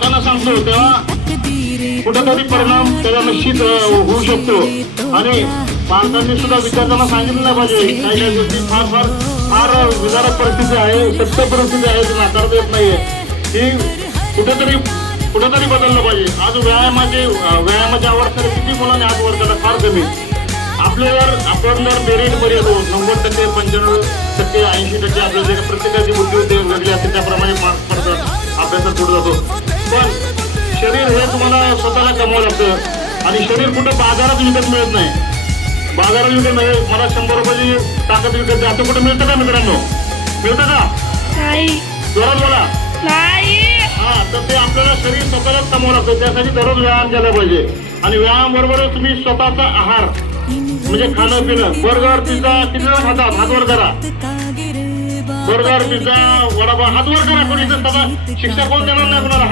पालकांना सांगतो तेव्हा कुठेतरी परिणाम त्याला निश्चित होऊ शकतो. आणि पालकांनी सुद्धा विद्यार्थ्यांना सांगितलं नाही पाहिजे काही काही गोष्टी फार फार फार विदारक परिस्थिती आहे, सत्य परिस्थिती आहे, ती नाकारता येत नाहीये. ही कुठेतरी बदललं पाहिजे. आज व्यायामाची आवड तर किती मुलांनी आज वर्गाला फार कमी. आपण जर मेरिट मध्ये येतो 90%, 95%, 80% आपल्या जे प्रत्येकाची बुद्धी वेगळी असते त्याप्रमाणे मार्क्स पडतात, अभ्यासात पुढे जातो. पण शरीर हे तुम्हाला स्वतःला कमावं लागतं आणि शरीर कुठं बाजारात विकत मिळत नाही. बाजारात विकत नाही. मला 100 रुपयाची ताकद विकत असं कुठं मिळतं का मित्रांनो? मिळतं का? जोरात बोला. हा, तर ते आपल्याला शरीर स्वतःलाच कमावं लागतं. त्यासाठी दररोज व्यायाम केला पाहिजे. आणि व्यायाम बरोबर तुम्ही स्वतःचा आहार म्हणजे खाणं पिणं. बर्गर पिझ्झा किती जण खातात? हात वर करा. बर्गर पिझ्झा वडापाव हात वर करा. कोणी शिक्षा कोण देणार नाही कुणाला.